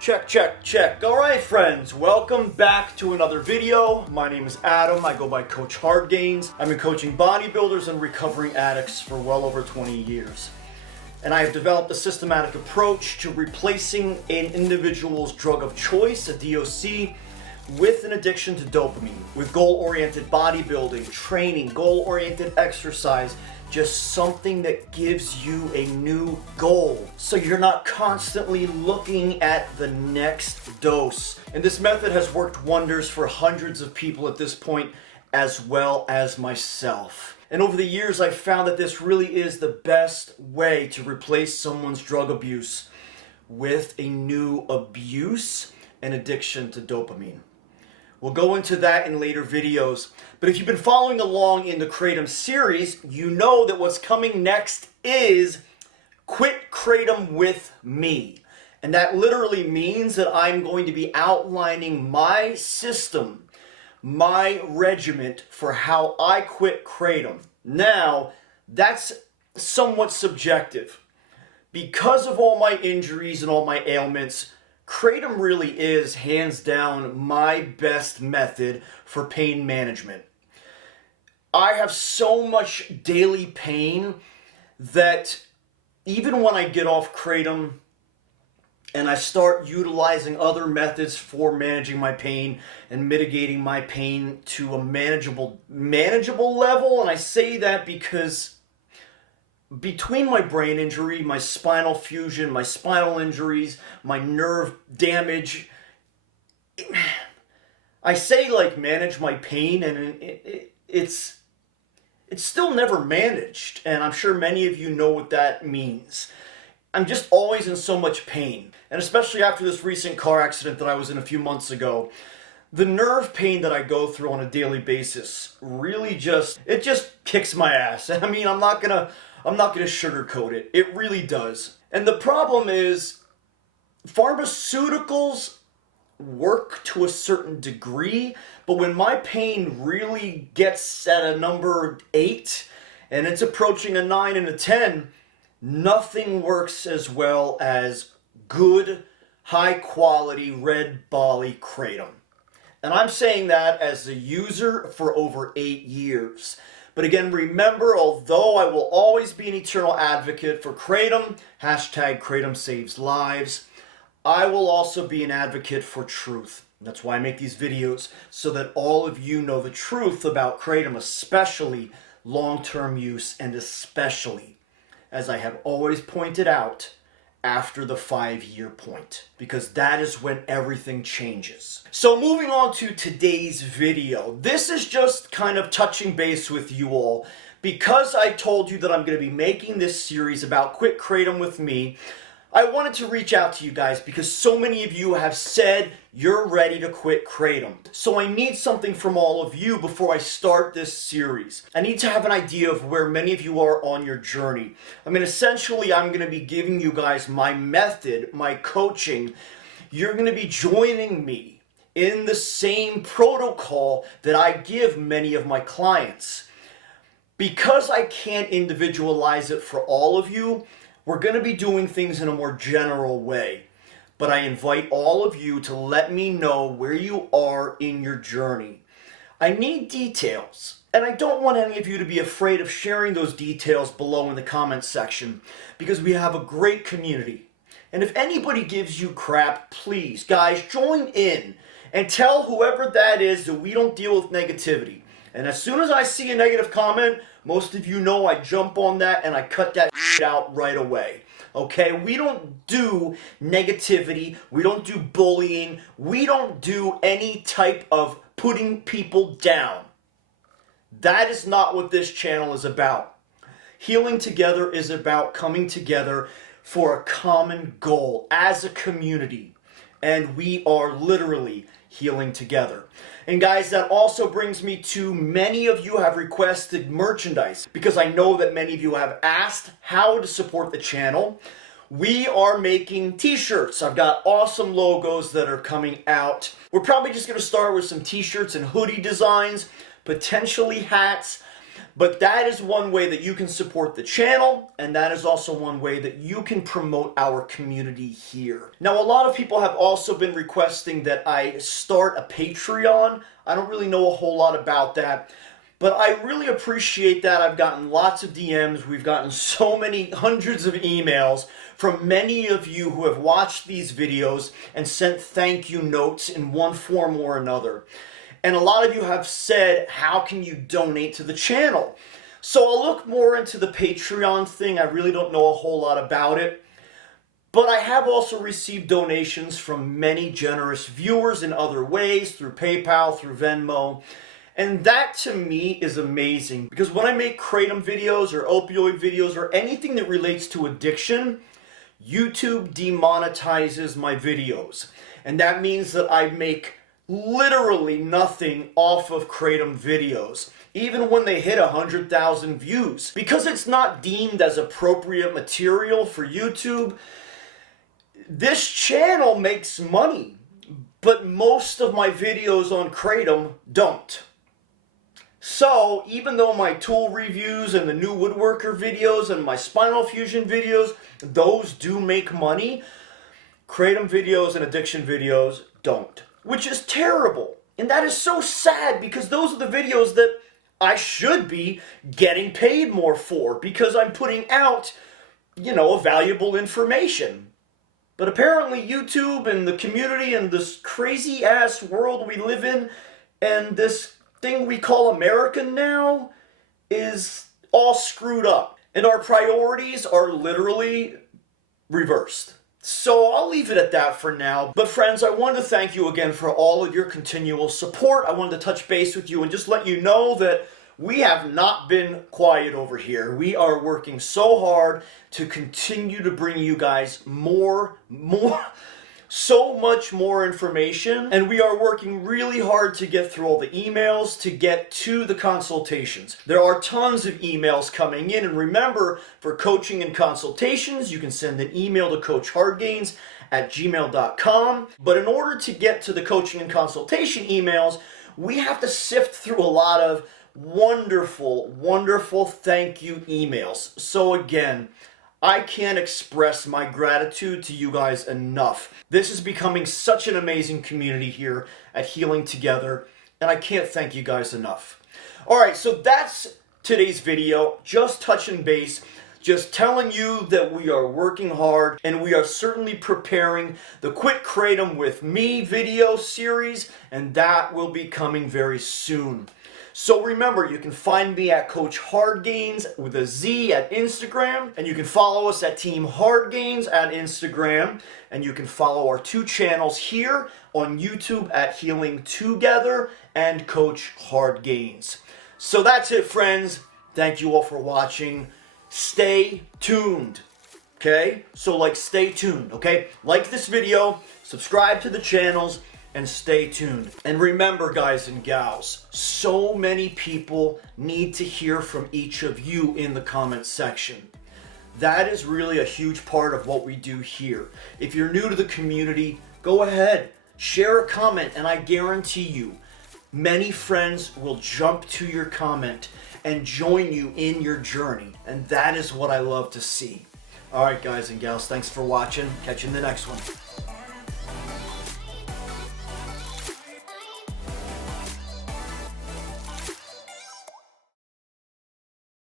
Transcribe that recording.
Check, check, check. All right, friends, welcome back to another video. My name is Adam. I go by Coach Hard Gains. I've been coaching bodybuilders and recovering addicts for well over 20 years. And I have developed a systematic approach to replacing an individual's drug of choice, a DOC, with an addiction to dopamine, with goal-oriented bodybuilding, training, goal-oriented exercise, just something that gives you a new goal, so you're not constantly looking at the next dose. And this method has worked wonders for hundreds of people at this point, as well as myself. And over the years, I've found that this really is the best way to replace someone's drug abuse with a new abuse and addiction to dopamine. We'll go into that in later videos. But if you've been following along in the KRATOM series, you know that what's coming next is Quit KRATOM with me. And that literally means that I'm going to be outlining my system, my regiment for how I quit KRATOM. Now, that's somewhat subjective. Because of all my injuries and all my ailments, KRATOM really is, hands down, my best method for pain management. I have so much daily pain that even when I get off KRATOM and I start utilizing other methods for managing my pain and mitigating my pain to a manageable level, and I say that because between my brain injury, my spinal fusion, my spinal injuries, my nerve damage, I say like manage my pain, and it's still never managed, and I'm sure many of you know what that means. I'm just always in so much pain, and especially after this recent car accident that I was in a few months ago, the nerve pain that I go through on a daily basis really just kicks my ass. I mean, I'm not gonna sugarcoat it. It really does. And the problem is, pharmaceuticals work to a certain degree, but when my pain really gets at a number 8 and it's approaching a 9 and a 10, nothing works as well as good, high-quality red Bali KRATOM. And I'm saying that as a user for over 8 years. But again, remember, although I will always be an eternal advocate for KRATOM, hashtag KRATOM saves lives, I will also be an advocate for truth. That's why I make these videos, so that all of you know the truth about KRATOM, especially long-term use, and especially, as I have always pointed out, after the 5-year point, because that is when everything changes. So moving on to today's video, this is just kind of touching base with you all, because I told you that I'm going to be making this series about Quit KRATOM with me. I wanted to reach out to you guys because so many of you have said you're ready to quit KRATOM. So I need something from all of you before I start this series. I need to have an idea of where many of you are on your journey. I mean, essentially, I'm going to be giving you guys my method, my coaching. You're going to be joining me in the same protocol that I give many of my clients. Because I can't individualize it for all of you, we're going to be doing things in a more general way. But I invite all of you to let me know where you are in your journey. I need details, and I don't want any of you to be afraid of sharing those details below in the comments section, because we have a great community. And if anybody gives you crap, please, guys, join in and tell whoever that is that we don't deal with negativity. And as soon as I see a negative comment, most of you know I jump on that and I cut that shit out right away. Okay? We don't do negativity. We don't do bullying. We don't do any type of putting people down. That is not what this channel is about. Healing together is about coming together for a common goal as a community. And we are literally healing together. And guys, that also brings me to many of you have requested merchandise, because I know that many of you have asked how to support the channel. We are making t-shirts. I've got awesome logos that are coming out. We're probably just going to start with some t-shirts and hoodie designs, potentially hats. But that is one way that you can support the channel, and that is also one way that you can promote our community here. Now, a lot of people have also been requesting that I start a Patreon. I don't really know a whole lot about that, but I really appreciate that. I've gotten lots of DMs. We've gotten so many hundreds of emails from many of you who have watched these videos and sent thank you notes in one form or another. And a lot of you have said, how can you donate to the channel? So I'll look more into the Patreon thing. I really don't know a whole lot about it. But I have also received donations from many generous viewers in other ways, through PayPal, through Venmo. And that to me is amazing, because when I make KRATOM videos or opioid videos or anything that relates to addiction, YouTube demonetizes my videos. And that means that I make literally nothing off of KRATOM videos, even when they hit 100,000 views. Because it's not deemed as appropriate material for YouTube, this channel makes money, but most of my videos on KRATOM don't. So even though my tool reviews and the new woodworker videos and my spinal fusion videos, those do make money, KRATOM videos and addiction videos don't. Which is terrible. And that is so sad, because those are the videos that I should be getting paid more for, because I'm putting out, valuable information. But apparently YouTube and the community and this crazy ass world we live in and this thing we call America now is all screwed up. And our priorities are literally reversed. So I'll leave it at that for now. But friends, I wanted to thank you again for all of your continual support. I wanted to touch base with you and just let you know that we have not been quiet over here. We are working so hard to continue to bring you guys so much more information, and we are working really hard to get through all the emails, to get to the consultations. There are tons of emails coming in, and remember, for coaching and consultations, you can send an email to coachhardgains@gmail.com. But in order to get to the coaching and consultation emails, we have to sift through a lot of wonderful thank you emails. So again, I can't express my gratitude to you guys enough. This is becoming such an amazing community here at Healing Together, and I can't thank you guys enough. Alright, so that's today's video. Just touching base, just telling you that we are working hard, and we are certainly preparing the Quit Kratom with Me video series, and that will be coming very soon. So remember, you can find me at Coach Hardgains with a Z at Instagram, and you can follow us at Team Hardgains at Instagram, and you can follow our two channels here on YouTube at Healing Together and Coach Hardgains. So that's it, friends. Thank you all for watching. Stay tuned, okay? So stay tuned, okay? Like this video, subscribe to the channels, and stay tuned. And remember, guys and gals, so many people need to hear from each of you in the comment section. That is really a huge part of what we do here. If you're new to the community, go ahead, share a comment, and I guarantee you, many friends will jump to your comment and join you in your journey. And that is what I love to see. All right, guys and gals, thanks for watching. Catch you in the next one.